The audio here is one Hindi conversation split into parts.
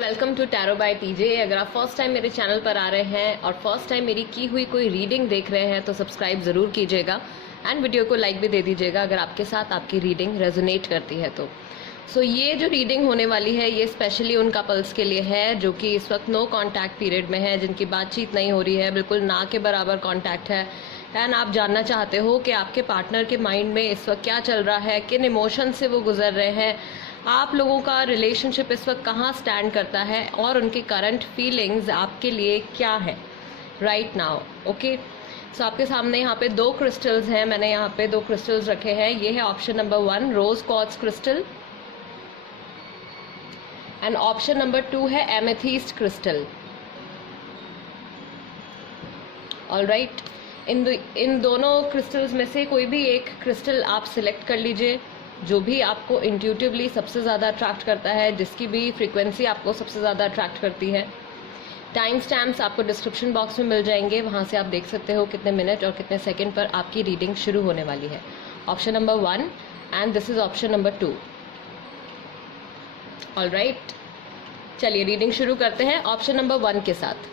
Welcome to tarot by TJ. अगर आप फर्स्ट टाइम मेरे चैनल पर आ रहे हैं और फर्स्ट टाइम मेरी की हुई कोई रीडिंग देख रहे हैं तो सब्सक्राइब ज़रूर कीजिएगा एंड वीडियो को लाइक भी दे दीजिएगा अगर आपके साथ आपकी रीडिंग रेजोनेट करती है तो। ये जो रीडिंग होने वाली है ये स्पेशली उन कपल्स के लिए है जो कि इस वक्त नो कॉन्टैक्ट पीरियड में है, जिनकी बातचीत नहीं हो रही है, बिल्कुल ना के बराबर कॉन्टैक्ट है एंड आप जानना चाहते हो कि आपके पार्टनर के माइंड में इस वक्त क्या चल रहा है, किन इमोशन से वो गुजर रहे हैं, आप लोगों का रिलेशनशिप इस वक्त कहाँ स्टैंड करता है और उनकी करंट फीलिंग्स आपके लिए क्या है राइट नाउ। ओके, सो आपके सामने यहाँ पे दो क्रिस्टल्स हैं, मैंने यहाँ पे दो क्रिस्टल्स रखे हैं। ये है option number 1 rose quartz crystal and option number 2 है एमेथिस्ट क्रिस्टल। ऑलराइट, इन दोनों क्रिस्टल्स में से कोई भी एक क्रिस्टल आप सिलेक्ट कर लीजिए जो भी आपको इंट्यूटिवली सबसे ज़्यादा अट्रैक्ट करता है, जिसकी भी फ्रीक्वेंसी आपको सबसे ज़्यादा अट्रैक्ट करती है। टाइम स्टैम्प्स आपको डिस्क्रिप्शन बॉक्स में मिल जाएंगे, वहाँ से आप देख सकते हो कितने मिनट और कितने सेकंड पर आपकी रीडिंग शुरू होने वाली है। Option number 1 and this is option number 2। Alright, चलिए रीडिंग शुरू करते हैं ऑप्शन नंबर 1 के साथ।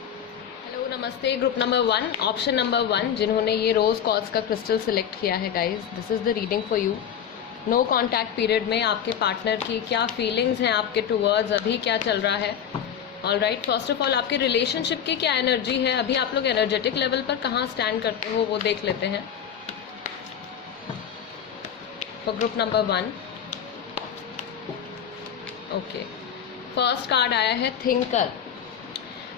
हेलो नमस्ते ग्रुप नंबर 1, ऑप्शन नंबर 1 जिन्होंने ये रोज क्वार्ट्ज का क्रिस्टल सिलेक्ट किया है guys, this is the reading for you. No contact period में आपके पार्टनर की क्या फीलिंग्स हैं आपके टूवर्ड्स, अभी क्या चल रहा है। ऑलराइट, फर्स्ट ऑफ ऑल आपके रिलेशनशिप की क्या एनर्जी है, अभी आप लोग एनर्जेटिक लेवल पर कहाँ स्टैंड करते हो वो देख लेते हैं for group number 1। Okay, first card आया है thinker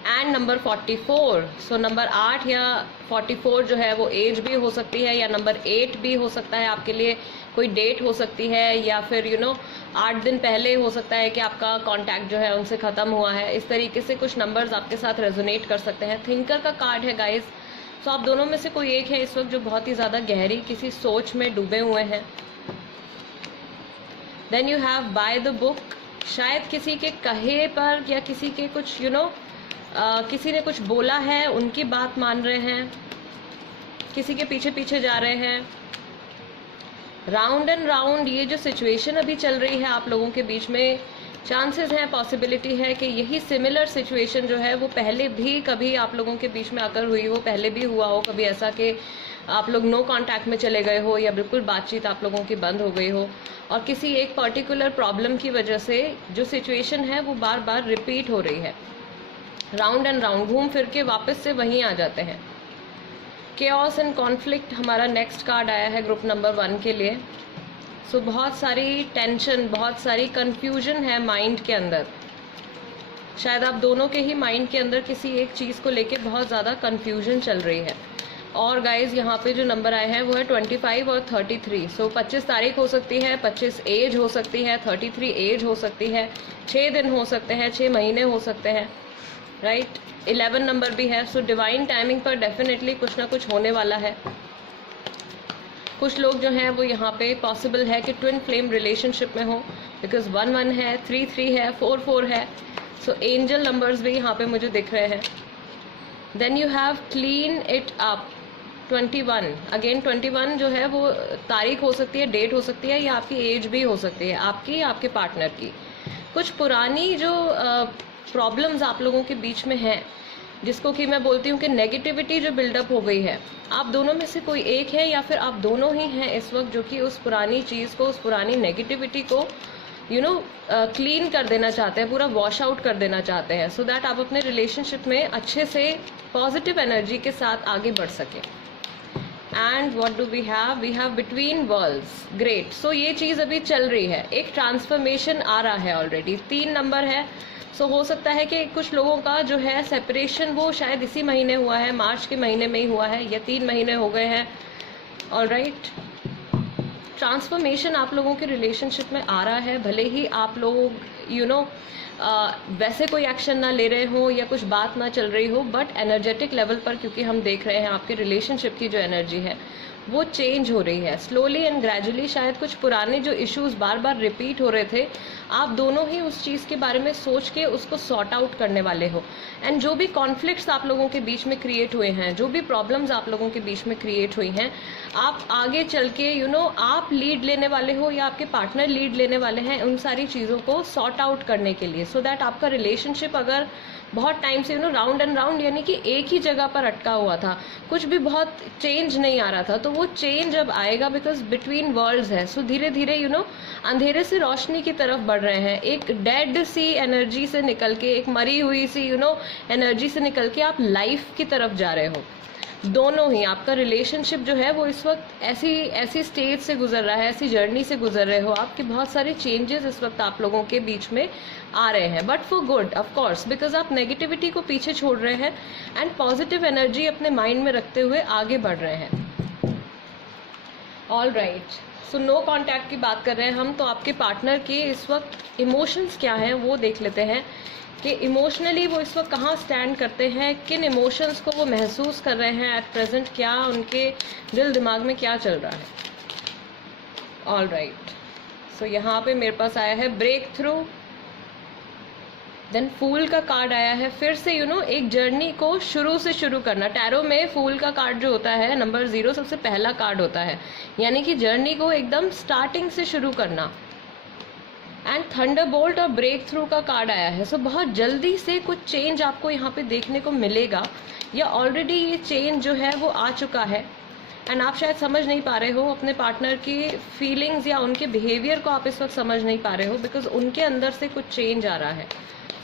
and number 44। So number 8 या 44 जो है वो एज भी हो सकती है या नंबर 8 भी हो सकता है, आपके लिए कोई डेट हो सकती है या फिर 8 दिन पहले हो सकता है कि आपका कांटेक्ट जो है उनसे ख़त्म हुआ है। इस तरीके से कुछ नंबर्स आपके साथ रेजोनेट कर सकते हैं। थिंकर का कार्ड है गाइस, सो आप दोनों में से कोई एक है इस वक्त जो बहुत ही ज़्यादा गहरी किसी सोच में डूबे हुए हैं। Then you have by the book, शायद किसी के कहे पर या किसी के कुछ किसी ने कुछ बोला है उनकी बात मान रहे हैं, किसी के पीछे पीछे जा रहे हैं। राउंड एंड राउंड ये जो सिचुएशन अभी चल रही है आप लोगों के बीच में, चांसेस हैं, पॉसिबिलिटी है कि यही सिमिलर सिचुएशन जो है वो पहले भी कभी आप लोगों के बीच में आकर हुई हो, पहले भी हुआ हो कभी ऐसा कि आप लोग नो कांटेक्ट में चले गए हो या बिल्कुल बातचीत आप लोगों की बंद हो गई हो और किसी एक पर्टिकुलर प्रॉब्लम की वजह से जो सिचुएशन है वो बार बार रिपीट हो रही है। राउंड एंड राउंड घूम फिर के वापस से वहीं आ जाते हैं। केओस एंड कॉन्फ्लिक्ट हमारा नेक्स्ट कार्ड आया है ग्रुप नंबर 1 के लिए। सो बहुत सारी टेंशन, बहुत सारी कंफ्यूजन है माइंड के अंदर। शायद आप दोनों के ही माइंड के अंदर किसी एक चीज़ को लेके बहुत ज़्यादा कंफ्यूजन चल रही है। और गाइज यहाँ पे जो नंबर आए हैं वो है 25 और 33। सो 25 तारीख हो सकती है, 25 एज हो सकती है, 33 एज हो सकती है, 6 दिन हो सकते हैं, 6 महीने हो सकते हैं, राइट। 11 नंबर भी है। सो डिवाइन टाइमिंग पर डेफिनेटली कुछ ना कुछ होने वाला है। कुछ लोग जो हैं वो यहाँ पे पॉसिबल है कि ट्विन फ्लेम रिलेशनशिप में हो, बिकॉज 1-1 है, 3-3 है, 4-4 है। सो एंजल नंबर्स भी यहाँ पे मुझे दिख रहे हैं। Then you have clean it up 21। Again 21 जो है वो तारीख हो सकती है, डेट हो सकती है या आपकी एज भी हो सकती है, आपकी आपके पार्टनर की। कुछ पुरानी जो प्रॉब्लम्स आप लोगों के बीच में हैं, जिसको कि मैं बोलती हूँ कि नेगेटिविटी जो बिल्डअप हो गई है, आप दोनों में से कोई एक है या फिर आप दोनों ही हैं इस वक्त जो कि उस पुरानी चीज़ को, उस पुरानी नेगेटिविटी को क्लीन कर देना चाहते हैं, पूरा वॉश आउट कर देना चाहते हैं, सो दैट आप अपने रिलेशनशिप में अच्छे से पॉजिटिव एनर्जी के साथ आगे बढ़ सकें। And what do we have between worlds, great. So ये चीज़ अभी चल रही है, एक ट्रांसफॉर्मेशन आ रहा है ऑलरेडी। 3 नंबर है। सो हो सकता है कि कुछ लोगों का जो है सेपरेशन वो शायद इसी महीने हुआ है, मार्च के महीने में ही हुआ है या 3 महीने हो गए हैं। ऑलराइट, ट्रांसफॉर्मेशन आप लोगों के रिलेशनशिप में आ रहा है। भले ही आप लोग वैसे कोई एक्शन ना ले रहे हो या कुछ बात ना चल रही हो, बट एनर्जेटिक लेवल पर क्योंकि हम देख रहे हैं आपके रिलेशनशिप की जो एनर्जी है वो चेंज हो रही है स्लोली एंड ग्रेजुअली। शायद कुछ पुराने जो इश्यूज बार बार रिपीट हो रहे थे, आप दोनों ही उस चीज़ के बारे में सोच के उसको सॉर्ट आउट करने वाले हो। एंड जो भी कॉन्फ्लिक्ट्स आप लोगों के बीच में क्रिएट हुए हैं, जो भी प्रॉब्लम्स आप लोगों के बीच में क्रिएट हुई हैं, आप आगे चल के आप लीड लेने वाले हो या आपके पार्टनर लीड लेने वाले हैं उन सारी चीज़ों को सॉर्ट सॉर्ट आउट करने के लिए, सो दैट आपका रिलेशनशिप अगर बहुत टाइम से राउंड एंड राउंड यानी कि एक ही जगह पर अटका हुआ था, कुछ भी बहुत चेंज नहीं आ रहा था, तो वो चेंज अब आएगा बिकॉज बिटवीन वर्ल्ड्स है। सो धीरे धीरे अंधेरे से रोशनी की तरफ बढ़ रहे हैं। एक डेड सी एनर्जी से निकल के, एक मरी हुई सी एनर्जी से निकल के आप लाइफ की तरफ जा रहे हो। दोनों ही, आपका रिलेशनशिप जो है वो इस वक्त ऐसी स्टेज से गुजर रहा है, ऐसी जर्नी से गुजर रहे हो आपके बहुत सारे चेंजेस इस वक्त आप लोगों के बीच में आ रहे हैं, but for good of course, because आप नेगेटिविटी को पीछे छोड़ रहे हैं एंड पॉजिटिव एनर्जी अपने माइंड में रखते हुए आगे बढ़ रहे हैं। All right, so no contact की बात कर रहे हैं हम, तो आपके पार्टनर के इस वक्त इमोशंस क्या हैं वो देख लेते हैं कि इमोशनली वो इस वक्त कहाँ स्टैंड करते हैं, किन इमोशंस को वो महसूस कर रहे हैं एट प्रेजेंट, क्या उनके दिल दिमाग में क्या चल रहा है। ऑल राइट, सो यहाँ पे मेरे पास आया है ब्रेक थ्रू, देन फूल का कार्ड आया है। फिर से एक जर्नी को शुरू से शुरू करना। टैरो में फूल का कार्ड जो होता है नंबर 0 सबसे पहला कार्ड होता है, यानी कि जर्नी को एकदम स्टार्टिंग से शुरू करना। एंड थंडरबोल्ट और ब्रेक थ्रू का कार्ड आया है। सो बहुत जल्दी से कुछ चेंज आपको यहाँ पे देखने को मिलेगा, या ऑलरेडी ये चेंज जो है वो आ चुका है एंड आप शायद समझ नहीं पा रहे हो अपने पार्टनर की फीलिंग्स या उनके बिहेवियर को आप इस वक्त समझ नहीं पा रहे हो, बिकॉज उनके अंदर से कुछ चेंज आ रहा है,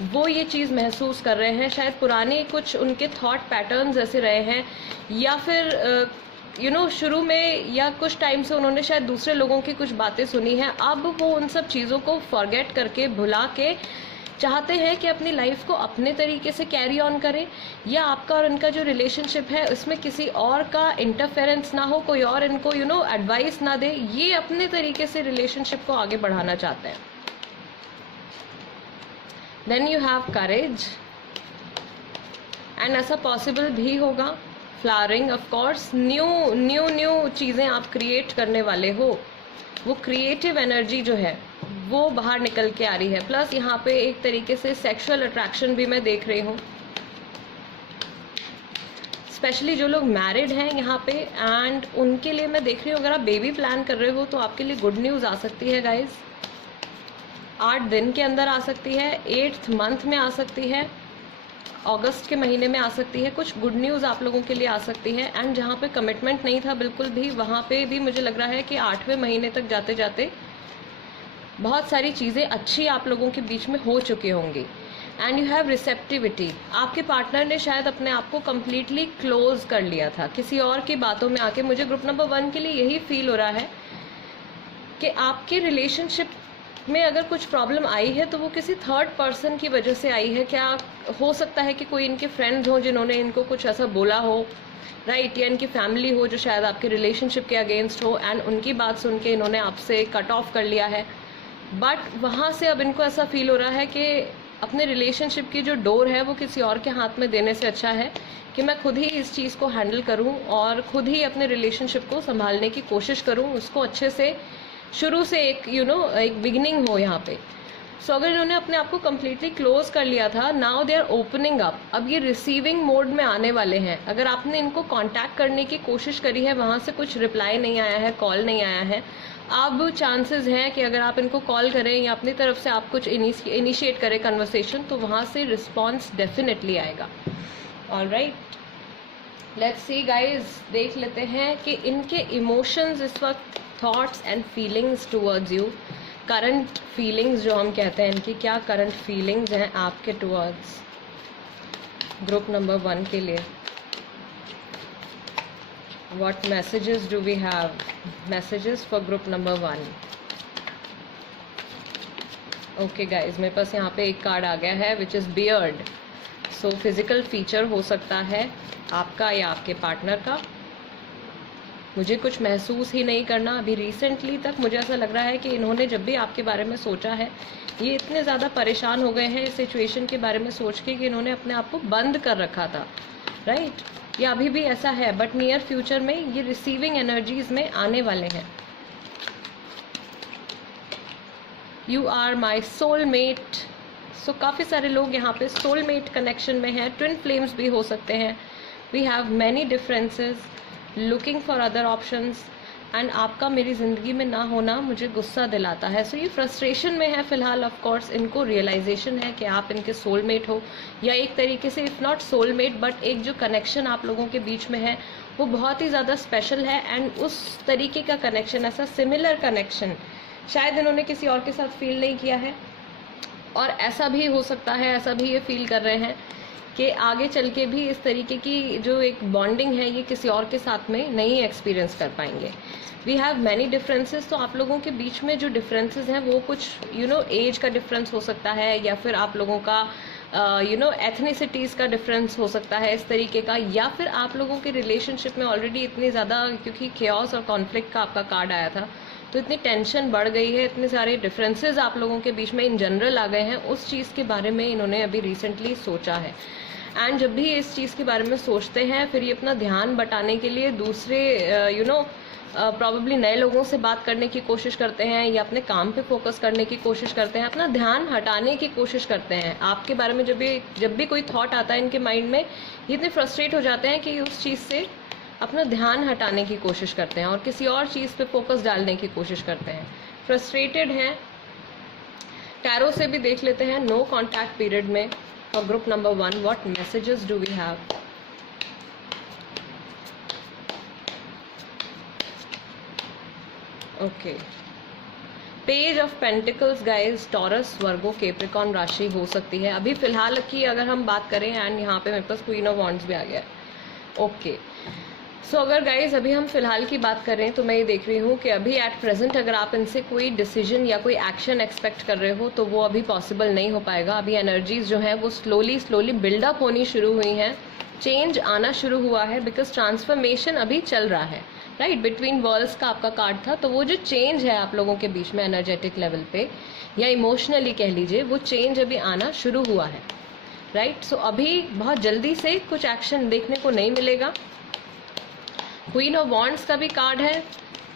वो ये चीज़ महसूस कर रहे हैं। शायद पुराने कुछ उनके थॉट पैटर्न्स ऐसे रहे हैं, या फिर शुरू में या कुछ टाइम से उन्होंने शायद दूसरे लोगों की कुछ बातें सुनी हैं, अब वो उन सब चीज़ों को फॉरगेट करके, भुला के चाहते हैं कि अपनी लाइफ को अपने तरीके से कैरी ऑन करें, या आपका और इनका जो रिलेशनशिप है उसमें किसी और का इंटरफेरेंस ना हो, कोई और इनको एडवाइस ना दे, ये अपने तरीके से रिलेशनशिप को आगे बढ़ाना चाहते हैं। Then you have courage, and ऐसा पॉसिबल भी होगा। फ्लावरिंग, ऑफ कोर्स, न्यू चीज़ें आप क्रिएट करने वाले हो, वो क्रिएटिव एनर्जी जो है वो बाहर निकल के आ रही है। प्लस यहाँ पे एक तरीके से सेक्सुअल अट्रैक्शन भी मैं देख रही हूँ, स्पेशली जो लोग मैरिड हैं यहाँ पे, एंड उनके लिए मैं देख रही हूँ अगर आप बेबी प्लान कर रहे हो तो आपके लिए गुड न्यूज़ आ सकती है गाइज। 8 दिन के अंदर आ सकती है, 8th मंथ में आ सकती है, अगस्त के महीने में आ सकती है, कुछ गुड न्यूज़ आप लोगों के लिए आ सकती है। एंड जहाँ पे कमिटमेंट नहीं था बिल्कुल भी, वहाँ पे भी मुझे लग रहा है कि 8वें महीने तक जाते जाते बहुत सारी चीज़ें अच्छी आप लोगों के बीच में हो चुकी होंगी। एंड यू हैव रिसेप्टिविटी, आपके पार्टनर ने शायद अपने आप को कम्प्लीटली क्लोज कर लिया था किसी और की बातों में आके। मुझे ग्रुप नंबर 1 के लिए यही फील हो रहा है कि आपके रिलेशनशिप में अगर कुछ प्रॉब्लम आई है तो वो किसी थर्ड पर्सन की वजह से आई है। क्या हो सकता है कि कोई इनके फ्रेंड्स हो जिन्होंने इनको कुछ ऐसा बोला हो, राइट, या इनकी फैमिली हो जो शायद आपके रिलेशनशिप के अगेंस्ट हो, एंड उनकी बात सुन के इन्होंने आपसे कट ऑफ कर लिया है। बट वहाँ से अब इनको ऐसा फील हो रहा है कि अपने रिलेशनशिप की जो डोर है वो किसी और के हाथ में देने से अच्छा है कि मैं खुद ही इस चीज़ को हैंडल करूँ और खुद ही अपने रिलेशनशिप को संभालने की कोशिश करूँ, उसको अच्छे से शुरू से एक एक बिगिनिंग हो यहाँ पे। सो अगर इन्होंने अपने आप को कम्प्लीटली क्लोज कर लिया था, now they are opening up, अब ये रिसीविंग मोड में आने वाले हैं। अगर आपने इनको कांटेक्ट करने की कोशिश करी है, वहाँ से कुछ रिप्लाई नहीं आया है, कॉल नहीं आया है, अब चांसेस हैं कि अगर आप इनको कॉल करें या अपनी तरफ से आप कुछ इनिशिएट करें कन्वर्सेशन, तो वहाँ से रिस्पॉन्स डेफिनेटली आएगा। ऑलराइट, लेट्स सी गाइज, देख लेते हैं कि इनके इमोशंस इस वक्त, thoughts and feelings towards you, current feelings जो हम कहते हैं, इनकी क्या करंट फीलिंग्स हैं आपके टुवर्ड्स ग्रुप नंबर 1 के लिए। What messages do we have? Messages for group number 1। Okay guys, मेरे पास यहाँ पे एक कार्ड आ गया है which is beard. So physical feature हो सकता है आपका या आपके पार्टनर का। मुझे कुछ महसूस ही नहीं करना। अभी रिसेंटली तक मुझे ऐसा लग रहा है कि इन्होंने जब भी आपके बारे में सोचा है, ये इतने ज़्यादा परेशान हो गए हैं इस सिचुएशन के बारे में सोच के कि इन्होंने अपने आप को बंद कर रखा था, राइट, या अभी भी ऐसा है, बट नियर फ्यूचर में ये रिसीविंग एनर्जीज में आने वाले हैं। You are my soulmate. So काफ़ी सारे लोग यहाँ पे सोलमेट कनेक्शन में हैं, ट्विन फ्लेम्स भी हो सकते हैं। We have many differences, looking for other options, and आपका मेरी ज़िंदगी में ना होना मुझे गुस्सा दिलाता है। सो ये फ्रस्ट्रेशन में है फिलहाल। ऑफ कोर्स इनको रियलाइजेशन है कि आप इनके सोलमेट हो, या एक तरीके से इफ़ नॉट सोलमेट बट एक जो कनेक्शन आप लोगों के बीच में है वो बहुत ही ज़्यादा स्पेशल है। एंड उस तरीके का कनेक्शन, ऐसा सिमिलर कनेक्शन शायद इन्होंने किसी और के साथ फील नहीं किया है। और ऐसा भी हो सकता है, ऐसा भी ये फील कर रहे हैं कि आगे चल के भी इस तरीके की जो एक बॉन्डिंग है ये किसी और के साथ में नहीं एक्सपीरियंस कर पाएंगे। We have many differences. तो आप लोगों के बीच में जो डिफरेंसेस हैं वो कुछ एज का डिफरेंस हो सकता है, या फिर आप लोगों का एथनिसिटीज़ का डिफरेंस हो सकता है इस तरीके का, या फिर आप लोगों के रिलेशनशिप में ऑलरेडी इतनी ज़्यादा, क्योंकि केओस और कॉन्फ्लिक्ट का आपका कार्ड आया था, तो इतनी टेंशन बढ़ गई है, इतने सारे डिफरेंसेस आप लोगों के बीच में इन जनरल आ गए हैं। उस चीज़ के बारे में इन्होंने अभी रिसेंटली सोचा है। एंड जब भी इस चीज़ के बारे में सोचते हैं फिर ये अपना ध्यान बटाने के लिए दूसरे प्रॉबेबली नए लोगों से बात करने की कोशिश करते हैं, या अपने काम पे फोकस करने की कोशिश करते हैं, अपना ध्यान हटाने की कोशिश करते हैं। आपके बारे में जब भी कोई थॉट आता है इनके माइंड में, ये इतने फ्रस्ट्रेट हो जाते हैं कि उस चीज़ से अपना ध्यान हटाने की कोशिश करते हैं और किसी और चीज़ पे फोकस डालने की कोशिश करते हैं। फ्रस्ट्रेटेड हैं। टैरो से भी देख लेते हैं नो कॉन्टैक्ट पीरियड में for group number 1 what messages do we have. Okay, page of pentacles guys, Taurus, Virgo, Capricorn राशि हो सकती है अभी फिलहाल की अगर हम बात करें। एंड यहाँ पे मेरे पास क्वीन ऑफ वॉन्ड्स भी आ गया है। ओके, सो अगर गाइज अभी हम फिलहाल की बात करें तो मैं ये देख रही हूँ कि अभी एट प्रेजेंट अगर आप इनसे कोई डिसीजन या कोई एक्शन एक्सपेक्ट कर रहे हो तो वो अभी पॉसिबल नहीं हो पाएगा। अभी एनर्जीज जो हैं वो स्लोली बिल्डअप होनी शुरू हुई हैं, चेंज आना शुरू हुआ है, बिकॉज ट्रांसफॉर्मेशन अभी चल रहा है। राइट, बिटवीन वर्ल्ड्स का आपका कार्ड था, तो वो जो चेंज है आप लोगों के बीच में एनर्जेटिक लेवल पे या इमोशनली कह लीजिए, वो चेंज अभी आना शुरू हुआ है। राइट, सो अभी बहुत जल्दी से कुछ एक्शन देखने को नहीं मिलेगा। क्वीन ऑफ वॉन्ड्स का भी कार्ड है,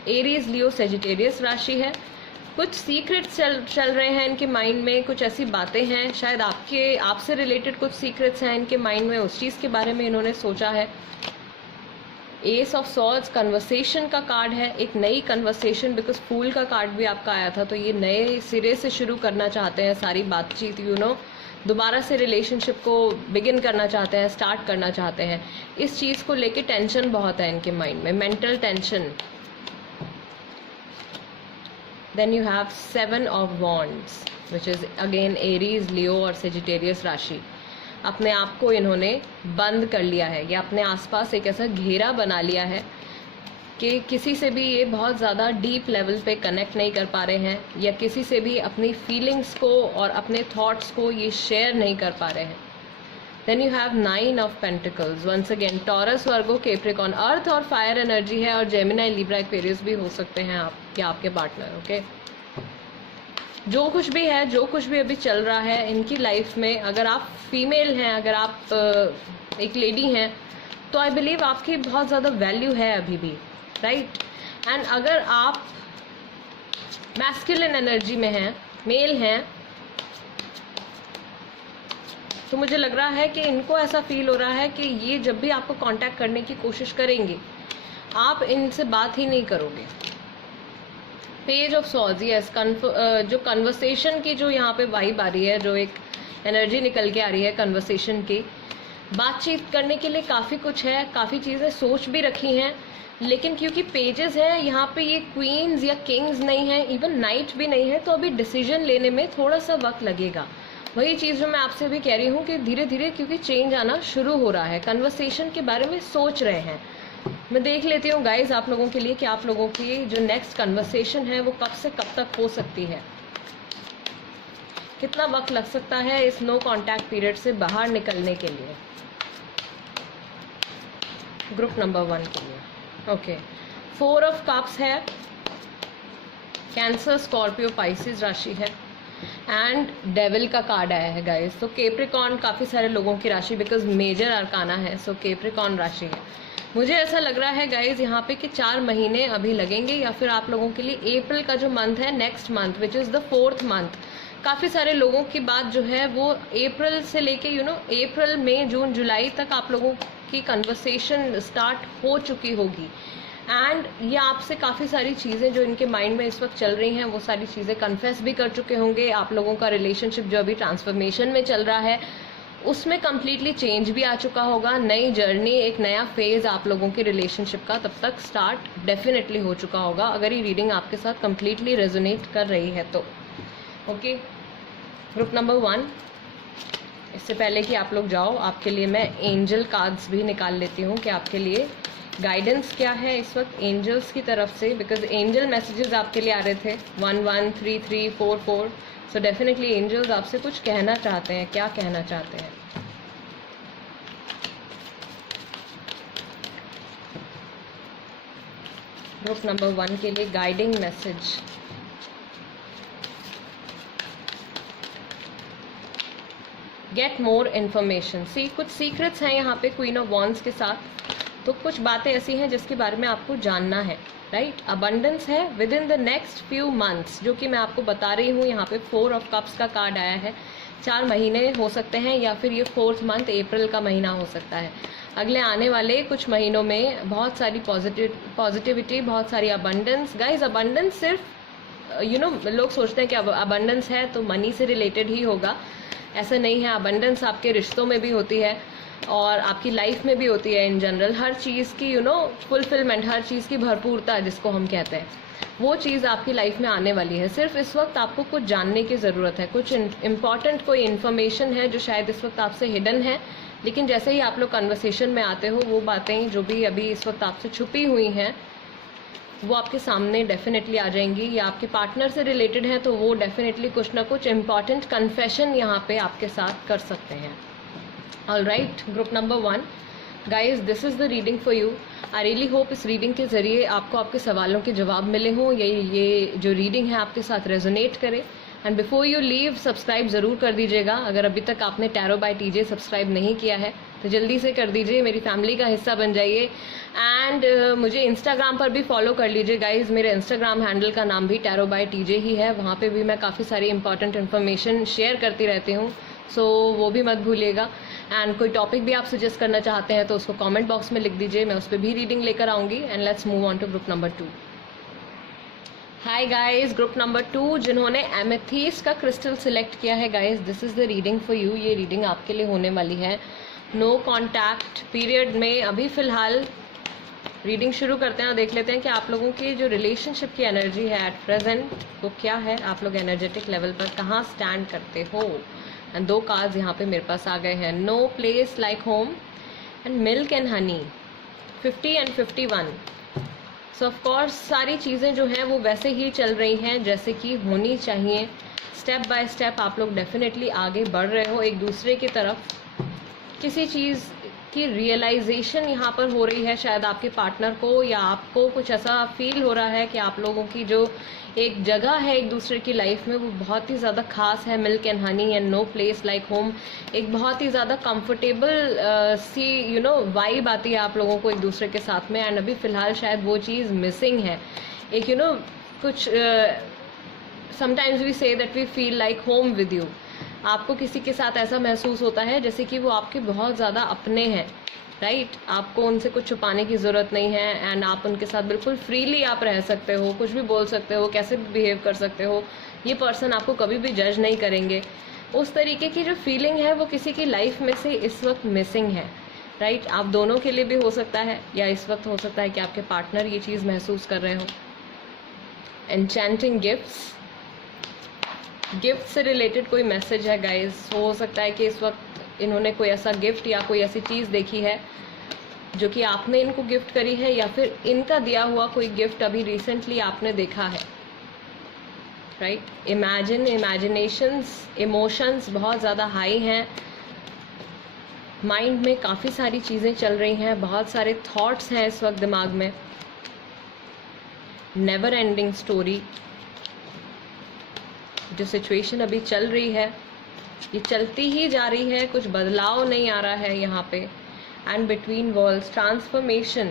एरीज, लियो, सेजिटेरियस राशि है। कुछ सीक्रेट्स चल रहे हैं इनके माइंड में, कुछ ऐसी बातें हैं, शायद आपसे रिलेटेड कुछ सीक्रेट्स हैं इनके माइंड में, उस चीज़ के बारे में इन्होंने सोचा है। एस ऑफ सॉर्ड्स कन्वर्सेशन का कार्ड है, एक नई कन्वर्सेशन, बिकॉज फूल का कार्ड भी आपका आया था, तो ये नए सिरे से शुरू करना चाहते हैं सारी बातचीत, दोबारा से रिलेशनशिप को बिगिन करना चाहते हैं, स्टार्ट करना चाहते हैं। इस चीज़ को लेके टेंशन बहुत है इनके माइंड में, mental tension. Then you have 7 of wands which is again Aries, Leo और सेजिटेरियस राशि। अपने आप को इन्होंने बंद कर लिया है या अपने आसपास एक ऐसा घेरा बना लिया है कि किसी से भी ये बहुत ज़्यादा डीप लेवल पे कनेक्ट नहीं कर पा रहे हैं, या किसी से भी अपनी फीलिंग्स को और अपने थॉट्स को ये शेयर नहीं कर पा रहे हैं। Then you have 9 of pentacles, once again Taurus, Virgo, Capricorn, earth और फायर एनर्जी है, और जेमिनी, लिब्रा, एक्वेरियस भी हो सकते हैं आप या आपके पार्टनर। ओके, जो कुछ भी है, जो कुछ भी अभी चल रहा है इनकी लाइफ में, अगर आप फीमेल हैं, अगर आप एक लेडी हैं, तो आई बिलीव आपकी बहुत ज़्यादा वैल्यू है अभी भी। राइट, एंड अगर आप मैस्कुलिन एनर्जी में हैं, मेल हैं, तो मुझे लग रहा है कि इनको ऐसा फील हो रहा है कि ये जब भी आपको कांटेक्ट करने की कोशिश करेंगे आप इनसे बात ही नहीं करोगे। पेज ऑफ सॉर्ड्स, यस, जो कन्वर्सेशन की जो यहाँ पे वाइब आ रही है, जो एक एनर्जी निकल के आ रही है कन्वर्सेशन की, बातचीत करने के लिए काफ़ी कुछ है, काफ़ी चीज़ें सोच भी रखी हैं, लेकिन क्योंकि पेजेस हैं यहाँ पे, ये क्वींस या किंग्स नहीं है, इवन नाइट भी नहीं है, तो अभी डिसीजन लेने में थोड़ा सा वक्त लगेगा। वही चीज़ जो मैं आपसे भी कह रही हूँ कि धीरे धीरे क्योंकि चेंज आना शुरू हो रहा है, कन्वर्सेशन के बारे में सोच रहे हैं। मैं देख लेती हूँ गाइज आप लोगों के लिए कि आप लोगों की जो नेक्स्ट कन्वर्सेशन है वो कब से कब तक हो सकती है, कितना वक्त लग सकता है इस नो कॉन्टैक्ट पीरियड से बाहर निकलने के लिए ग्रुप नंबर 1 के लिए। ओके, 4 ऑफ कप्स है, कैंसर, स्कॉर्पियो, पाइसिस राशि है, एंड डेविल का कार्ड आया है गाइस। तो कैप्रिकॉर्न काफ़ी सारे लोगों की राशि, बिकॉज मेजर अरकाना है, सो कैप्रिकॉर्न राशि है। मुझे ऐसा लग रहा है गाइज यहाँ पे कि 4 महीने अभी लगेंगे, या फिर आप लोगों के लिए अप्रैल का जो मंथ है, next month which is the 4th month, काफ़ी सारे लोगों की बात जो है वो अप्रैल से लेके अप्रैल, मई, जून, जुलाई तक आप लोगों की कन्वर्सेशन स्टार्ट हो चुकी होगी। एंड ये आपसे काफ़ी सारी चीज़ें जो इनके माइंड में इस वक्त चल रही हैं वो सारी चीज़ें कन्फेस भी कर चुके होंगे। आप लोगों का रिलेशनशिप जो अभी ट्रांसफॉर्मेशन में चल रहा है उसमें कम्प्लीटली चेंज भी आ चुका होगा। नई जर्नी, एक नया फेज आप लोगों की रिलेशनशिप का तब तक स्टार्ट डेफिनेटली हो चुका होगा, अगर ये रीडिंग आपके साथ कम्प्लीटली रेजोनेट कर रही है तो। ओके, ग्रुप नंबर 1, इससे पहले कि आप लोग जाओ, आपके लिए मैं एंजल कार्ड्स भी निकाल लेती हूँ कि आपके लिए गाइडेंस क्या है इस वक्त एंजल्स की तरफ से, बिकॉज एंजल मैसेजेस आपके लिए आ रहे थे 1 1 3 3 4 4। सो डेफिनेटली एंजल्स आपसे कुछ कहना चाहते हैं। क्या कहना चाहते हैं? ग्रुप नंबर 1 के लिए guiding message. Get more information. See, कुछ सीक्रेट्स हैं यहाँ पे क्वीन ऑफ वॉन्ड्स के साथ, तो कुछ बातें ऐसी हैं जिसके बारे में आपको जानना है, राइट। अबंडेंस है with in the next few months, जो कि मैं आपको बता रही हूँ। यहाँ पे 4 ऑफ कप्स का कार्ड आया है। 4 महीने हो सकते हैं या फिर ये 4th मंथ अप्रैल का महीना हो सकता है। अगले आने वाले कुछ महीनों में बहुत सारी पॉजिटिविटी, बहुत सारी अबंडेंस। गाइज, अबंडेंस सिर्फ लोग सोचते हैं कि अबंडेंस है तो मनी से रिलेटेड ही होगा, ऐसा नहीं है। अबंडेंस आपके रिश्तों में भी होती है और आपकी लाइफ में भी होती है। इन जनरल हर चीज़ की फुलफिलमेंट, हर चीज़ की भरपूरता जिसको हम कहते हैं, वो चीज़ आपकी लाइफ में आने वाली है। सिर्फ इस वक्त आपको कुछ जानने की ज़रूरत है, कुछ इम्पॉर्टेंट कोई इन्फॉर्मेशन है जो शायद इस वक्त आपसे हिडन है, लेकिन जैसे ही आप लोग कन्वर्सेशन में आते हो वो बातें जो भी अभी इस वक्त आपसे छुपी हुई हैं वो आपके सामने डेफिनेटली आ जाएंगी। या आपके पार्टनर से रिलेटेड है तो वो डेफिनेटली कुछ ना कुछ इम्पॉर्टेंट कन्फेशन यहाँ पे आपके साथ कर सकते हैं। All right, group number 1, guys, this is the reading for you. I really hope इस रीडिंग के ज़रिए आपको आपके सवालों के जवाब मिले हों, ये जो रीडिंग है आपके साथ रेजोनेट करे। And before you leave, subscribe ज़रूर कर दीजिएगा। अगर अभी तक आपने टैरो बाय टीजे सब्सक्राइब नहीं किया है तो जल्दी से कर दीजिए, मेरी फैमिली का हिस्सा बन जाइए। एंड मुझे इंस्टाग्राम पर भी फॉलो कर लीजिए गाइज। मेरे इंस्टाग्राम हैंडल का नाम भी टैरो बाय टीजे ही है। वहाँ पे भी मैं काफ़ी सारी इंपॉर्टेंट इन्फॉर्मेशन शेयर करती रहती हूँ, सो वो भी मत भूलिएगा। एंड कोई टॉपिक भी आप सजेस्ट करना चाहते हैं तो उसको कमेंट बॉक्स में लिख दीजिए, मैं उस पर भी रीडिंग लेकर आऊँगी। And let's move on to group number 2। Hi guys, group number 2 जिन्होंने एमेथीस्ट का क्रिस्टल सिलेक्ट किया है guys, this is the reading for you. ये रीडिंग आपके लिए होने वाली है नो कॉन्टैक्ट पीरियड में। अभी फ़िलहाल रीडिंग शुरू करते हैं और देख लेते हैं कि आप लोगों की जो रिलेशनशिप की एनर्जी है एट प्रेजेंट वो क्या है, आप लोग एनर्जेटिक लेवल पर कहाँ स्टैंड करते हो। एंड 2 कार्ड्स यहाँ पे मेरे पास आ गए हैं, no place like home and milk and honey, 50 and 51। So of course सारी चीज़ें जो हैं वो वैसे ही चल रही हैं जैसे कि होनी चाहिए। स्टेप बाय स्टेप आप लोग डेफिनेटली आगे बढ़ रहे हो एक दूसरे की तरफ। किसी चीज़ की रियलाइजेशन यहाँ पर हो रही है, शायद आपके पार्टनर को या आपको कुछ ऐसा फील हो रहा है कि आप लोगों की जो एक जगह है एक दूसरे की लाइफ में वो बहुत ही ज़्यादा खास है। Milk and honey and no place like home, एक बहुत ही ज़्यादा कंफर्टेबल सी वाइब आती है आप लोगों को एक दूसरे के साथ में। एंड अभी फ़िलहाल शायद वो चीज़ मिसिंग है। एक कुछ sometimes we say that we feel like home with you. आपको किसी के साथ ऐसा महसूस होता है जैसे कि वो आपके बहुत ज़्यादा अपने हैं, राइट। आपको उनसे कुछ छुपाने की ज़रूरत नहीं है एंड आप उनके साथ बिल्कुल फ्रीली आप रह सकते हो, कुछ भी बोल सकते हो, कैसे भी बिहेव कर सकते हो। ये पर्सन आपको कभी भी जज नहीं करेंगे। उस तरीके की जो फीलिंग है वो किसी की लाइफ में से इस वक्त मिसिंग है, राइट। आप दोनों के लिए भी हो सकता है या इस वक्त हो सकता है कि आपके पार्टनर ये चीज़ महसूस कर रहे हो। एन्चेंटिंग गिफ्ट से रिलेटेड कोई मैसेज है गाइज। हो सकता है कि इस वक्त इन्होंने कोई ऐसा गिफ्ट या कोई ऐसी चीज़ देखी है जो कि आपने इनको गिफ्ट करी है या फिर इनका दिया हुआ कोई गिफ्ट अभी रिसेंटली आपने देखा है, राइट। इमेजिनेशंस, इमोशंस बहुत ज़्यादा हाई हैं। माइंड में काफ़ी सारी चीज़ें चल रही हैं, बहुत सारे थॉट्स हैं इस वक्त दिमाग में। नेवर एंडिंग स्टोरी, जो सिचुएशन अभी चल रही है ये चलती ही जा रही है, कुछ बदलाव नहीं आ रहा है यहाँ पे। एंड बिटवीन वर्ल्ड्स, ट्रांसफॉर्मेशन,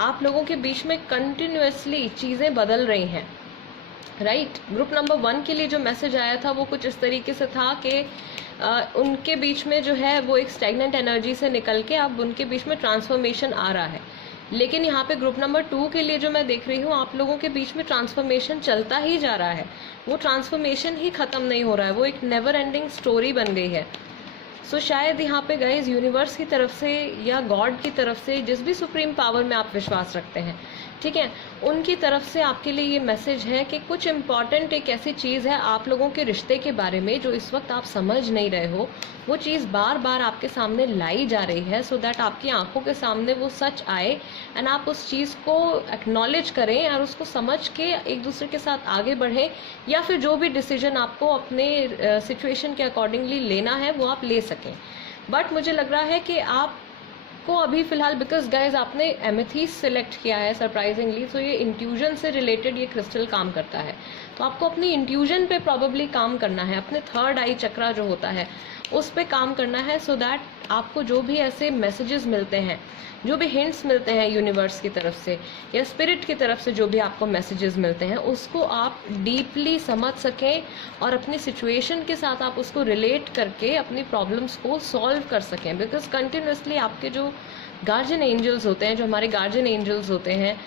आप लोगों के बीच में कंटिन्यूअसली चीज़ें बदल रही हैं, राइट। ग्रुप नंबर 1 के लिए जो मैसेज आया था वो कुछ इस तरीके से था कि उनके बीच में जो है वो एक स्टैग्नेंट एनर्जी से निकल के अब उनके बीच में ट्रांसफॉर्मेशन आ रहा है। लेकिन यहाँ पे ग्रुप नंबर 2 के लिए जो मैं देख रही हूँ, आप लोगों के बीच में ट्रांसफॉर्मेशन चलता ही जा रहा है, वो ट्रांसफॉर्मेशन ही ख़त्म नहीं हो रहा है, वो एक नेवर एंडिंग स्टोरी बन गई है। सो शायद यहाँ पे गाइस यूनिवर्स की तरफ से या गॉड की तरफ से, जिस भी सुप्रीम पावर में आप विश्वास रखते हैं, ठीक है, उनकी तरफ से आपके लिए ये मैसेज है कि कुछ इम्पॉर्टेंट एक ऐसी चीज़ है आप लोगों के रिश्ते के बारे में जो इस वक्त आप समझ नहीं रहे हो, वो चीज़ बार बार आपके सामने लाई जा रही है, सो दैट आपकी आंखों के सामने वो सच आए एंड आप उस चीज़ को एक्नॉलेज करें और उसको समझ के एक दूसरे के साथ आगे बढ़ें, या फिर जो भी डिसीजन आपको अपने सिचुएशन के अकॉर्डिंगली लेना है वो आप ले सकें। बट मुझे लग रहा है कि आप को अभी फिलहाल, बिकॉज गाइज आपने एमेथीस्ट सिलेक्ट किया है सरप्राइजिंगली, सो ये इंट्यूजन से रिलेटेड ये क्रिस्टल काम करता है, तो आपको अपनी इंट्यूजन पे प्रॉबेबली काम करना है, अपने थर्ड आई चक्रा जो होता है उस पे काम करना है, सो दैट आपको जो भी ऐसे मैसेजेस मिलते हैं, जो भी हिंट्स मिलते हैं यूनिवर्स की तरफ से या स्पिरिट की तरफ से, जो भी आपको मैसेजेस मिलते हैं उसको आप डीपली समझ सकें और अपनी सिचुएशन के साथ आप उसको रिलेट करके अपनी प्रॉब्लम्स को सॉल्व कर सकें। बिकॉज कंटिन्यूसली आपके जो गार्जियन एंजल्स होते हैं, जो हमारे गार्जियन एंजल्स होते हैं,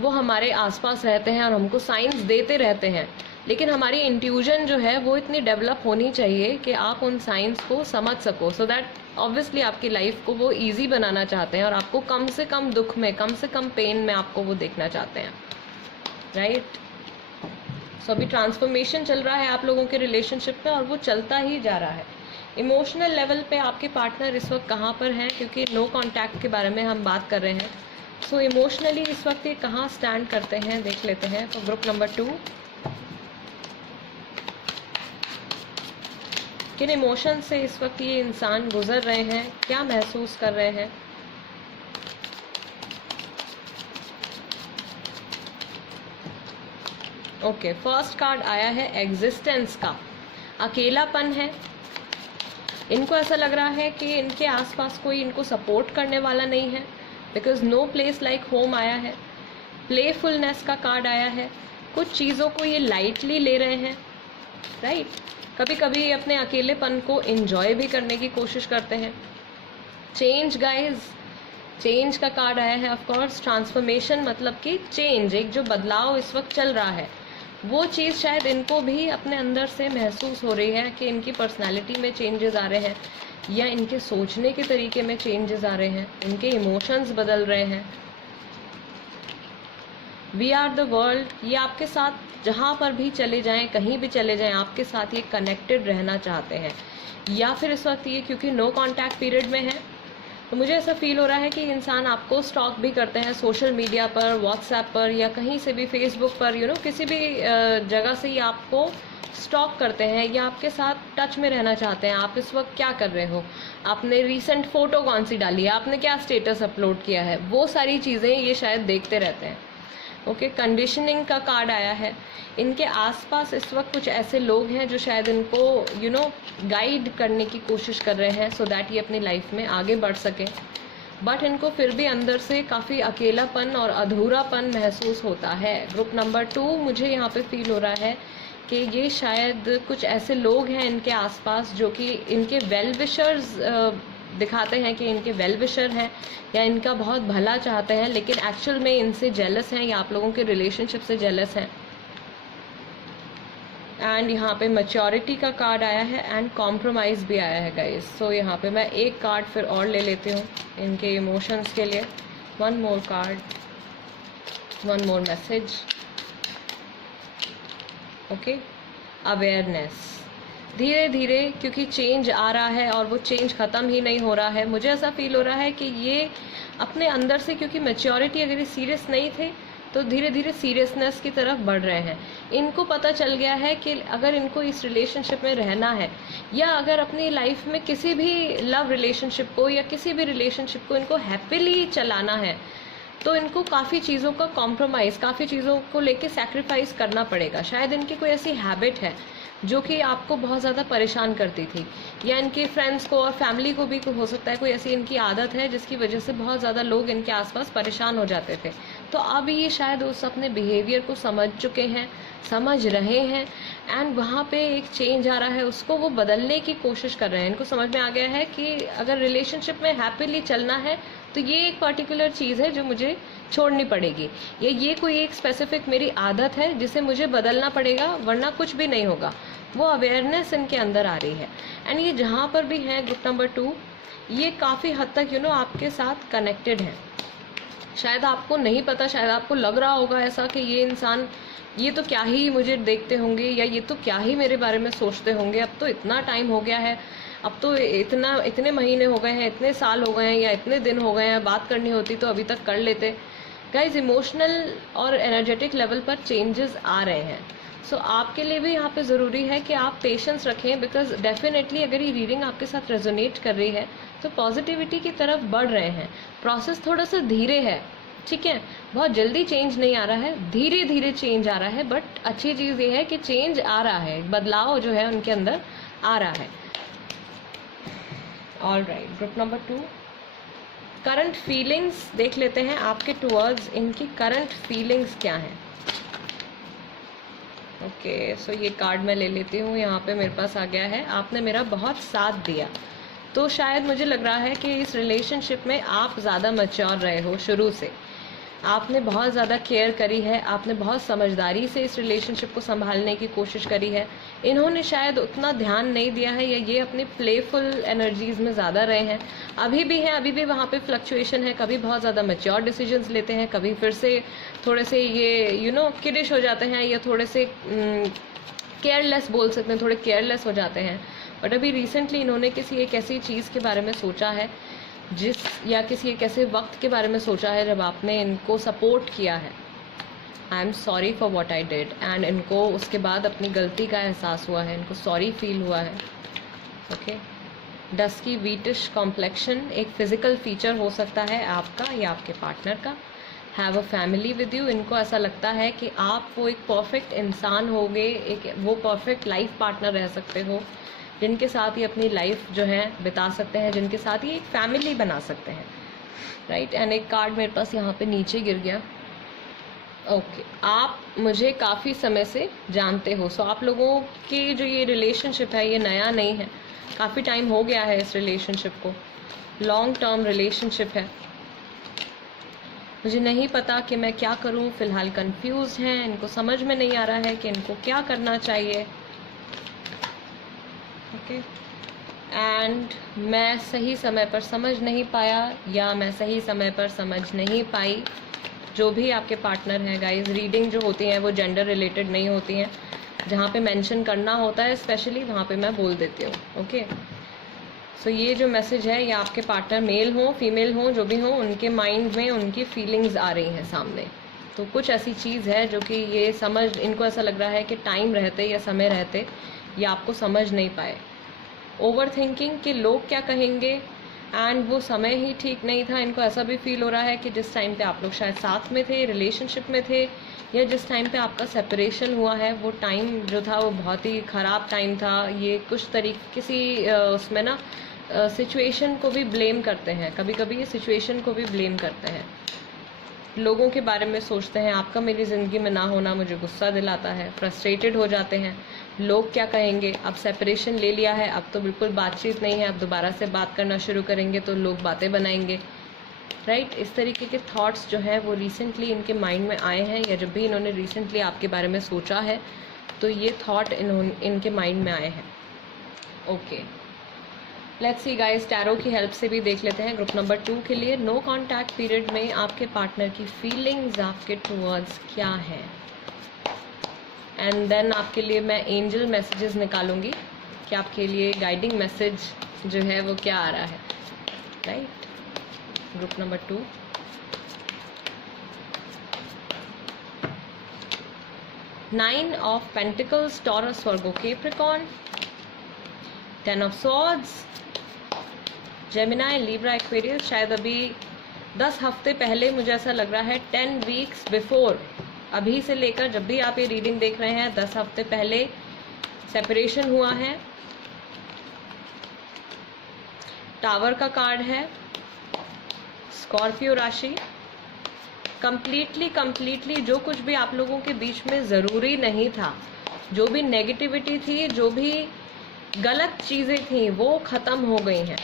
वो हमारे आसपास रहते हैं और हमको साइंस देते रहते हैं, लेकिन हमारी इंट्यूजन जो है वो इतनी डेवलप होनी चाहिए कि आप उन साइंस को समझ सको, सो दैट ऑब्वियसली आपकी लाइफ को वो इजी बनाना चाहते हैं और आपको कम से कम दुख में, कम से कम पेन में आपको वो देखना चाहते हैं, राइट। सो अभी ट्रांसफॉर्मेशन चल रहा है आप लोगों के रिलेशनशिप में और वो चलता ही जा रहा है। इमोशनल लेवल पे आपके पार्टनर इस वक्त कहाँ पर हैं, क्योंकि नो कॉन्टैक्ट के बारे में हम बात कर रहे हैं। सो इमोशनली इस वक्त ये कहाँ स्टैंड करते हैं देख लेते हैं। तो ग्रुप नंबर 2, किन इमोशन से इस वक्त ये इंसान गुजर रहे हैं, क्या महसूस कर रहे हैं। ओके, फर्स्ट कार्ड आया है एग्जिस्टेंस का, अकेलापन है। इनको ऐसा लग रहा है कि इनके आसपास कोई इनको सपोर्ट करने वाला नहीं है, because no place like home आया है। प्लेफुलनेस का कार्ड आया है, कुछ चीज़ों को ये लाइटली ले रहे हैं, राइट। कभी कभी अपने अकेलेपन को एंजॉय भी करने की कोशिश करते हैं। चेंज गाइज, चेंज का कार्ड आया है। ऑफ कोर्स ट्रांसफॉर्मेशन मतलब कि चेंज, एक जो बदलाव इस वक्त चल रहा है वो चीज़ शायद इनको भी अपने अंदर से महसूस हो रही है कि इनकी पर्सनालिटी में चेंजेस आ रहे हैं या इनके सोचने के तरीके में चेंजेस आ रहे हैं, इनके इमोशंस बदल रहे हैं। वी आर द वर्ल्ड, ये आपके साथ जहाँ पर भी चले जाएं, कहीं भी चले जाएं, आपके साथ ये कनेक्टेड रहना चाहते हैं। या फिर इस वक्त ये क्योंकि नो कांटेक्ट पीरियड में है, तो मुझे ऐसा फील हो रहा है कि इंसान आपको स्टॉक भी करते हैं सोशल मीडिया पर, व्हाट्सएप पर या कहीं से भी, फेसबुक पर, किसी भी जगह से ये आपको स्टॉक करते हैं या आपके साथ टच में रहना चाहते हैं। आप इस वक्त क्या कर रहे हो, आपने रीसेंट फ़ोटो कौन सी डाली है, आपने क्या स्टेटस अपलोड किया है, वो सारी चीज़ें ये शायद देखते रहते हैं। ओके, कंडीशनिंग का कार्ड आया है। इनके आसपास इस वक्त कुछ ऐसे लोग हैं जो शायद इनको गाइड करने की कोशिश कर रहे हैं सो दैट ये अपनी लाइफ में आगे बढ़ सके, बट इनको फिर भी अंदर से काफ़ी अकेलापन और अधूरापन महसूस होता है। ग्रुप नंबर 2 मुझे यहाँ पे फील हो रहा है कि ये शायद कुछ ऐसे लोग हैं इनके आसपास जो कि इनके वेल विशर्स दिखाते हैं कि इनके वेल विशर हैं या इनका बहुत भला चाहते हैं, लेकिन एक्चुअल में इनसे जेलस हैं या आप लोगों के रिलेशनशिप से जेलस हैं। एंड यहाँ पे मैच्योरिटी का कार्ड आया है एंड कॉम्प्रोमाइज़ भी आया है गाइस। सो यहाँ पे मैं एक कार्ड फिर और ले लेती हूँ इनके इमोशंस के लिए। One more card, one more message. Okay, awareness. धीरे धीरे क्योंकि चेंज आ रहा है और वो चेंज ख़त्म ही नहीं हो रहा है, मुझे ऐसा फील हो रहा है कि ये अपने अंदर से, क्योंकि मैच्योरिटी अगर ये सीरियस नहीं थे तो धीरे धीरे सीरियसनेस की तरफ बढ़ रहे हैं। इनको पता चल गया है कि अगर इनको इस रिलेशनशिप में रहना है या अगर अपनी लाइफ में किसी भी लव रिलेशनशिप को या किसी भी रिलेशनशिप को इनको हैप्पीली चलाना है तो इनको काफ़ी चीज़ों का कॉम्प्रोमाइज़, काफ़ी चीज़ों को लेके सैक्रिफाइस करना पड़ेगा। शायद इनकी कोई ऐसी हैबिट है जो कि आपको बहुत ज़्यादा परेशान करती थी, या इनके फ्रेंड्स को और फैमिली को भी हो सकता है कोई ऐसी इनकी आदत है जिसकी वजह से बहुत ज़्यादा लोग इनके आसपास परेशान हो जाते थे। तो अब ये शायद उस अपने बिहेवियर को समझ चुके हैं, समझ रहे हैं, एंड वहाँ पे एक चेंज आ रहा है, उसको वो बदलने की कोशिश कर रहे हैं। इनको समझ में आ गया है कि अगर रिलेशनशिप में हैप्पीली चलना है तो ये एक पर्टिकुलर चीज़ है जो मुझे छोड़नी पड़ेगी, ये कोई एक स्पेसिफिक मेरी आदत है जिसे मुझे बदलना पड़ेगा, वरना कुछ भी नहीं होगा। वो अवेयरनेस इनके अंदर आ रही है। एंड ये जहाँ पर भी है ग्रुप नंबर 2, ये काफ़ी हद तक आपके साथ कनेक्टेड है। शायद आपको नहीं पता, शायद आपको लग रहा होगा ऐसा कि ये इंसान, ये तो क्या ही मुझे देखते होंगे, या ये तो क्या ही मेरे बारे में सोचते होंगे, अब तो इतना टाइम हो गया है, अब तो इतने महीने हो गए हैं, इतने साल हो गए हैं, या इतने दिन हो गए हैं, बात करनी होती तो अभी तक कर लेते। गाइज, इमोशनल और एनर्जेटिक लेवल पर चेंजेस आ रहे हैं। सो आपके लिए भी यहाँ पे ज़रूरी है कि आप पेशेंस रखें, बिकॉज डेफिनेटली अगर ये रीडिंग आपके साथ रेजोनेट कर रही है तो पॉजिटिविटी की तरफ बढ़ रहे हैं। प्रोसेस थोड़ा सा धीरे है, ठीक है, बहुत जल्दी चेंज नहीं आ रहा है, धीरे धीरे चेंज आ रहा है, बट अच्छी चीज़ ये है कि चेंज आ रहा है, बदलाव जो है उनके अंदर आ रहा है। All right, group number 2, current feelings देख लेते हैं आपके टुवर्ड्स, इनकी करंट फीलिंग्स क्या हैं। ओके, सो ये कार्ड मैं ले लेती हूँ, यहाँ पे मेरे पास आ गया है, आपने मेरा बहुत साथ दिया। तो शायद मुझे लग रहा है कि इस रिलेशनशिप में आप ज़्यादा मैच्योर रहे हो शुरू से, आपने बहुत ज़्यादा केयर करी है, आपने बहुत समझदारी से इस रिलेशनशिप को संभालने की कोशिश करी है। इन्होंने शायद उतना ध्यान नहीं दिया है, या ये अपनी प्लेफुल एनर्जीज में ज़्यादा रहे हैं, अभी भी हैं, अभी भी वहाँ पे फ्लक्चुएशन है, कभी बहुत ज़्यादा मैच्योर डिसीजंस लेते हैं, कभी फिर से थोड़े से ये किडिश हो जाते हैं, या थोड़े से केयरलेस बोल सकते हैं, थोड़े केयरलेस हो जाते हैं। बट अभी रिसेंटली इन्होंने किसी एक ऐसी चीज़ के बारे में सोचा है या किसी एक ऐसे वक्त के बारे में सोचा है जब आपने इनको सपोर्ट किया है, I am sorry for what I did, and इनको उसके बाद अपनी गलती का एहसास हुआ है, इनको सॉरी फील हुआ है। ओके, डस्की वीटिश कॉम्प्लेक्शन एक फिजिकल फीचर हो सकता है आपका या आपके पार्टनर का। Have a family with you, इनको ऐसा लगता है कि आप वो एक परफेक्ट इंसान होगे, एक वो परफेक्ट लाइफ पार्टनर रह सकते हो, जिनके साथ ये अपनी लाइफ जो है बिता सकते हैं, जिनके साथ ये एक फैमिली बना सकते हैं। राइट, एंड एक कार्ड मेरे पास यहाँ पे नीचे गिर गया। ओके, आप मुझे काफ़ी समय से जानते हो। सो आप लोगों की जो ये रिलेशनशिप है ये नया नहीं है, काफ़ी टाइम हो गया है इस रिलेशनशिप को, लॉन्ग टर्म रिलेशनशिप है। मुझे नहीं पता कि मैं क्या करूं, फ़िलहाल कंफ्यूज हैं, इनको समझ में नहीं आ रहा है कि इनको क्या करना चाहिए। ओके, एंड मैं सही समय पर समझ नहीं पाया, या मैं सही समय पर समझ नहीं पाई। जो भी आपके पार्टनर हैं गाइस, रीडिंग जो होती हैं वो जेंडर रिलेटेड नहीं होती हैं, जहाँ पे मेंशन करना होता है स्पेशली वहाँ पे मैं बोल देती हूँ। ओके, सो ये जो मैसेज है, ये आपके पार्टनर मेल हो फीमेल हो जो भी हो, उनके माइंड में उनकी फीलिंग्स आ रही हैं सामने। तो कुछ ऐसी चीज़ है जो कि ये समझ, इनको ऐसा लग रहा है कि टाइम रहते या समय रहते ये आपको समझ नहीं पाए। ओवर थिंकिंग कि लोग क्या कहेंगे, एंड वो समय ही ठीक नहीं था। इनको ऐसा भी फील हो रहा है कि जिस टाइम पे आप लोग शायद साथ में थे, रिलेशनशिप में थे, या जिस टाइम पे आपका सेपरेशन हुआ है, वो टाइम जो था वो बहुत ही ख़राब टाइम था। ये कुछ तरीके किसी उसमें ना सिचुएशन को भी ब्लेम करते हैं, कभी कभी ये सिचुएशन को भी ब्लेम करते हैं, लोगों के बारे में सोचते हैं। आपका मेरी ज़िंदगी में ना होना मुझे गुस्सा दिलाता है, फ्रस्ट्रेटेड हो जाते हैं, लोग क्या कहेंगे। अब सेपरेशन ले लिया है, अब तो बिल्कुल बातचीत नहीं है, अब दोबारा से बात करना शुरू करेंगे तो लोग बातें बनाएंगे। राइट, इस तरीके के थॉट्स जो हैं वो रिसेंटली इनके माइंड में आए हैं, या जब भी इन्होंने रिसेंटली आपके बारे में सोचा है तो ये थॉट इनके माइंड में आए हैं। Okay, let's see guys, tarot की हेल्प से भी देख लेते हैं ग्रुप नंबर 2 के लिए। नो कॉन्टैक्ट पीरियड में आपके पार्टनर की फीलिंग्स आपके टुवर्ड्स क्या है, एंड देन आपके लिए मैं एंजल मैसेजेस निकालूंगी कि आपके लिए गाइडिंग मैसेज जो है वो क्या आ रहा है। Right, group number 2, nine of pentacles, taurus, Virgo, Capricorn, 10 of swords, Gemini, Libra, Aquarius. शायद अभी 10 हफ्ते पहले, मुझे ऐसा लग रहा है 10 वीक्स बिफोर, अभी से लेकर जब भी आप ये रीडिंग देख रहे हैं 10 हफ्ते पहले सेपरेशन हुआ है। टावर का कार्ड है, स्कॉर्पियो राशि। कंप्लीटली जो कुछ भी आप लोगों के बीच में ज़रूरी नहीं था, जो भी नेगेटिविटी थी, जो भी गलत चीज़ें थी, वो ख़त्म हो गई हैं।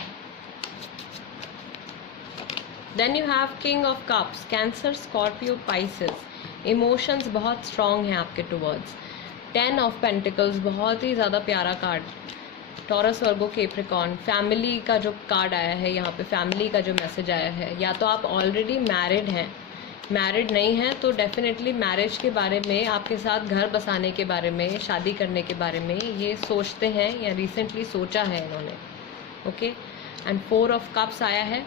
Then you have king of cups, Cancer, Scorpio, Pisces. Emotions बहुत स्ट्रॉन्ग हैं आपके टुवर्ड्स। 10 ऑफ पेंटिकल्स, बहुत ही ज़्यादा प्यारा card. Taurus, Virgo, Capricorn. Family का जो कार्ड आया है यहाँ पे, फैमिली का जो मैसेज आया है, या तो आप ऑलरेडी मैरिड हैं, मैरिड नहीं हैं तो डेफिनेटली मैरिज के बारे में, आपके साथ घर बसाने के बारे में, शादी करने के बारे में ये सोचते हैं या रिसेंटली सोचा है इन्होंने। ओके, एंड 4 ऑफ कप्स आया है।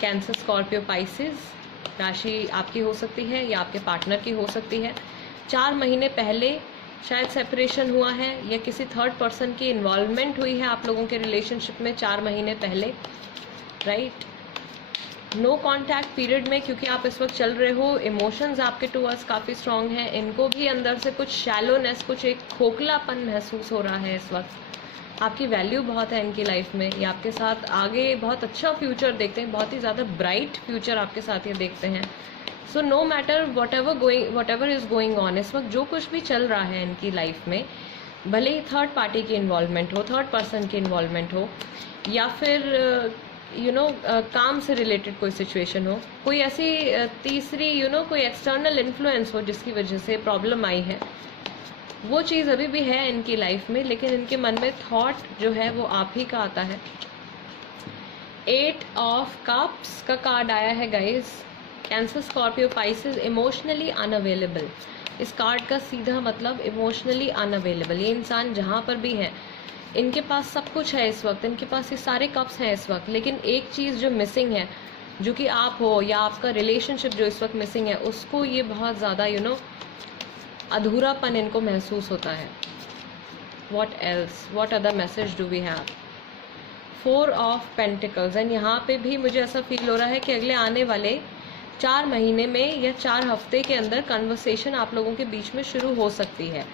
Cancer, Scorpio, Pisces. राशि आपकी हो सकती है या आपके पार्टनर की हो सकती है। 4 महीने पहले शायद सेपरेशन हुआ है या किसी थर्ड पर्सन की इन्वॉल्वमेंट हुई है आप लोगों के रिलेशनशिप में 4 महीने पहले, राइट। नो कॉन्टैक्ट पीरियड में, क्योंकि आप इस वक्त चल रहे हो, इमोशंस आपके टूवर्ड्स काफ़ी स्ट्रांग हैं। इनको भी अंदर से कुछ शैलोनेस, कुछ एक खोखलापन महसूस हो रहा है इस वक्त। आपकी वैल्यू बहुत है इनकी लाइफ में, ये आपके साथ आगे बहुत अच्छा फ्यूचर देखते हैं, बहुत ही ज़्यादा ब्राइट फ्यूचर आपके साथ ये देखते हैं। So no matter whatever is going on, इस वक्त जो कुछ भी चल रहा है इनकी लाइफ में, भले ही थर्ड पार्टी की इन्वॉल्वमेंट हो, थर्ड पर्सन की इन्वॉल्वमेंट हो, या फिर काम से रिलेटेड कोई सिचुएशन हो, कोई ऐसी तीसरी कोई एक्सटर्नल इन्फ्लुएंस हो जिसकी वजह से प्रॉब्लम आई है, वो चीज़ अभी भी है इनकी लाइफ में, लेकिन इनके मन में थॉट जो है वो आप ही का आता है। 8 ऑफ कप्स का कार्ड आया है guys. Cancer, Scorpio, Pisces. Emotionally unavailable, इस कार्ड का सीधा मतलब इमोशनली अनअवेलेबल। ये इंसान जहाँ पर भी है, इनके पास सब कुछ है इस वक्त, इनके पास ये सारे कप्स हैं इस वक्त, लेकिन एक चीज़ जो मिसिंग है, जो कि आप हो या आपका रिलेशनशिप जो इस वक्त मिसिंग है, उसको ये बहुत ज़्यादा अधूरापन इनको महसूस होता है। What else, what other message do we have? 4 of pentacles. And यहाँ पे भी मुझे ऐसा फील हो रहा है कि अगले आने वाले 4 महीने में या 4 हफ्ते के अंदर कन्वर्सेशन आप लोगों के बीच में शुरू हो सकती है।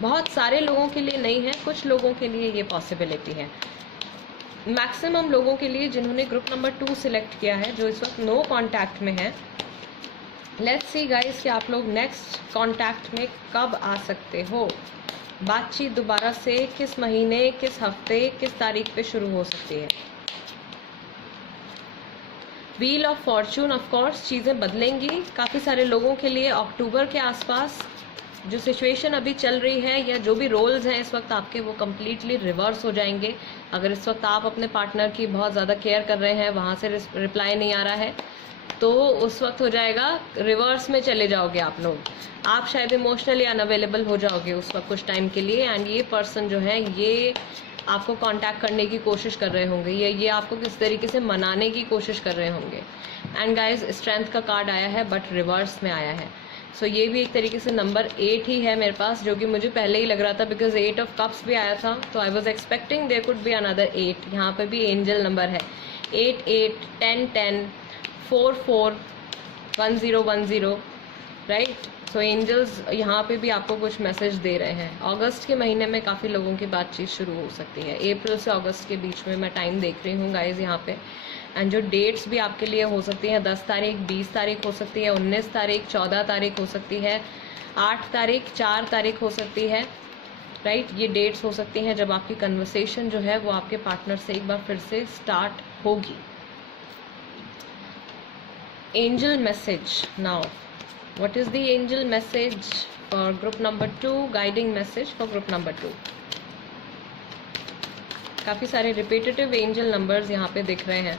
बहुत सारे लोगों के लिए नहीं है, कुछ लोगों के लिए ये पॉसिबिलिटी है। मैक्सिमम लोगों के लिए जिन्होंने ग्रुप नंबर 2 सिलेक्ट किया है, जो इस वक्त नो कॉन्टैक्ट में है। लेट्स सी गाइस कि आप लोग नेक्स्ट कॉन्टैक्ट में कब आ सकते हो। बातचीत दोबारा से किस महीने, किस हफ्ते, किस तारीख पे शुरू हो सकती है। Wheel of Fortune, of course चीज़ें बदलेंगी काफ़ी सारे लोगों के लिए। अक्टूबर के आसपास जो सिचुएशन अभी चल रही है या जो भी रोल्स हैं इस वक्त आपके, वो कम्प्लीटली रिवर्स हो जाएंगे। अगर इस वक्त आप अपने पार्टनर की बहुत ज़्यादा केयर कर रहे हैं, वहाँ से रिप्लाई नहीं आ रहा है, तो उस वक्त हो जाएगा रिवर्स में चले जाओगे आप लोग। आप शायद इमोशनली अनअवेलेबल हो जाओगे उस वक्त कुछ टाइम के लिए, एंड ये पर्सन जो है ये आपको कांटेक्ट करने की कोशिश कर रहे होंगे, ये आपको किस तरीके से मनाने की कोशिश कर रहे होंगे। एंड गाइस, स्ट्रेंथ का कार्ड आया है बट रिवर्स में आया है। सो ये भी एक तरीके से नंबर 8 ही है मेरे पास, जो कि मुझे पहले ही लग रहा था, बिकॉज 8 ऑफ कप्स भी आया था, तो I was expecting there could be another 8। यहाँ पे भी एंजल नंबर है 8 8 10 10 4 4 1 0 1 0, राइट। सो एंजल्स यहाँ पे भी आपको कुछ मैसेज दे रहे हैं। अगस्त के महीने में काफ़ी लोगों की बातचीत शुरू हो सकती है। अप्रैल से अगस्त के बीच में मैं टाइम देख रही हूँ गाइज यहाँ पे। एंड जो डेट्स भी आपके लिए हो सकती हैं, 10 तारीख, 20 तारीख हो सकती है, 19 तारीख, 14 तारीख हो सकती है, 8 तारीख, 4 तारीख हो सकती है, राइट। ये डेट्स हो सकती हैं जब आपकी कन्वर्सेशन जो है वो आपके पार्टनर से एक बार फिर से स्टार्ट होगी। Angel message now, what is the angel message for group number 2, guiding message for group number 2? काफ़ी सारे रिपीटेटिव एंजल नंबर्स यहाँ पे दिख रहे हैं।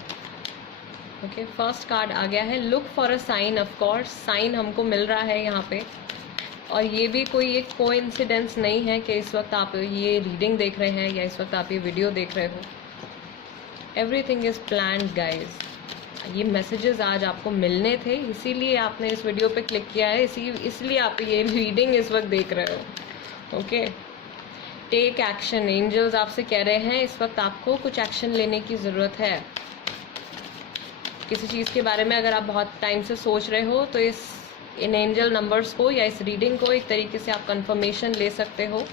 ओके, फर्स्ट कार्ड आ गया है look for a sign. Of course sign हमको मिल रहा है यहाँ पे, और ये भी कोई एक कोइंसिडेंस नहीं है कि इस वक्त आप ये रीडिंग देख रहे हैं या इस वक्त आप ये वीडियो देख रहे हो। Everything is planned guys. ये मैसेजेस आज आपको मिलने थे, इसीलिए आपने इस वीडियो पे क्लिक किया है, इसलिए आप ये रीडिंग इस वक्त देख रहे हो। Okay, take action. एंजल्स आपसे कह रहे हैं इस वक्त आपको कुछ एक्शन लेने की ज़रूरत है। किसी चीज़ के बारे में अगर आप बहुत टाइम से सोच रहे हो, तो इन एंजल नंबर्स को या इस रीडिंग को एक तरीके से आप कंफर्मेशन ले सकते हो।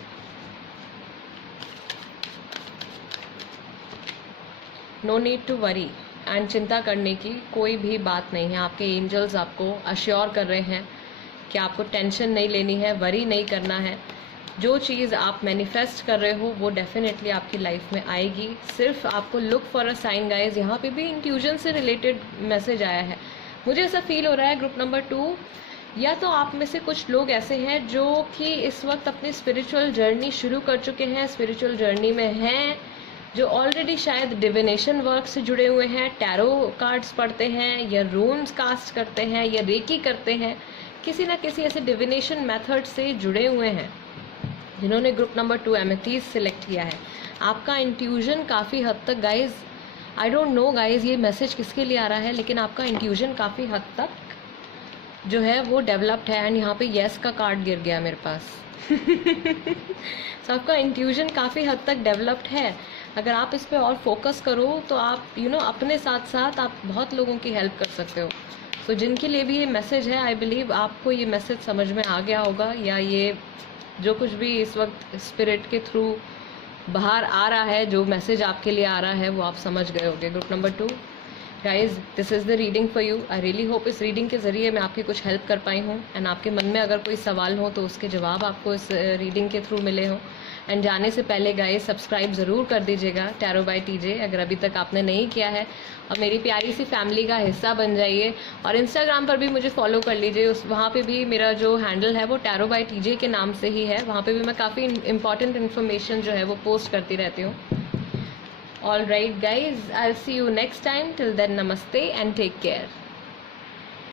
No need to worry, and चिंता करने की कोई भी बात नहीं है। आपके एंजल्स आपको अश्योर कर रहे हैं कि आपको टेंशन नहीं लेनी है, वरी नहीं करना है। जो चीज़ आप मैनिफेस्ट कर रहे हो वो डेफिनेटली आपकी लाइफ में आएगी। सिर्फ आपको look for a sign guys. यहाँ पे भी इंट्यूजन से रिलेटेड मैसेज आया है। मुझे ऐसा फील हो रहा है ग्रुप नंबर 2, या तो आप में से कुछ लोग ऐसे हैं जो कि इस वक्त अपनी स्पिरिचुअल जर्नी शुरू कर चुके हैं, स्पिरिचुअल जर्नी में हैं, जो ऑलरेडी शायद डिविनेशन वर्क से जुड़े हुए हैं, टैरो कार्ड्स पढ़ते हैं या रून्स कास्ट करते हैं या रेकी करते हैं, किसी ना किसी ऐसे डिविनेशन मेथड से जुड़े हुए हैं जिन्होंने ग्रुप नंबर 2 एमेथीस्ट सिलेक्ट किया है। आपका इंट्यूजन काफ़ी हद तक guys, I don't know guys ये मैसेज किसके लिए आ रहा है, लेकिन आपका इंट्यूजन काफ़ी हद तक जो है वो डेवलप्ड है। एंड यहाँ पे येस का कार्ड गिर गया मेरे पास। तो आपका इंट्यूजन काफ़ी हद तक डेवलप्ड है। अगर आप इस पे और फोकस करो तो आप अपने साथ साथ आप बहुत लोगों की हेल्प कर सकते हो। तो जिनके लिए भी ये मैसेज है, आई बिलीव आपको ये मैसेज समझ में आ गया होगा, या ये जो कुछ भी इस वक्त स्पिरिट के थ्रू बाहर आ रहा है, जो मैसेज आपके लिए आ रहा है, वो आप समझ गए होंगे। Group number 2 guys, this is the reading for you. I really hope इस रीडिंग के ज़रिए मैं आपकी कुछ हेल्प कर पाई हूँ, एंड आपके मन में अगर कोई सवाल हो तो उसके जवाब आपको इस रीडिंग के थ्रू मिले हों। एंड जाने से पहले गाइज सब्सक्राइब ज़रूर कर दीजिएगा टैरो बाय टीजे, अगर अभी तक आपने नहीं किया है, और मेरी प्यारी सी फैमिली का हिस्सा बन जाइए। और इंस्टाग्राम पर भी मुझे फॉलो कर लीजिए, वहाँ पे भी मेरा जो हैंडल है वो टैरो बाय टीजे के नाम से ही है। वहाँ पे भी मैं काफ़ी इंपॉर्टेंट इन्फॉर्मेशन जो है वो पोस्ट करती रहती हूँ। All right guys, I'll see you next time. Till then, namaste and take care.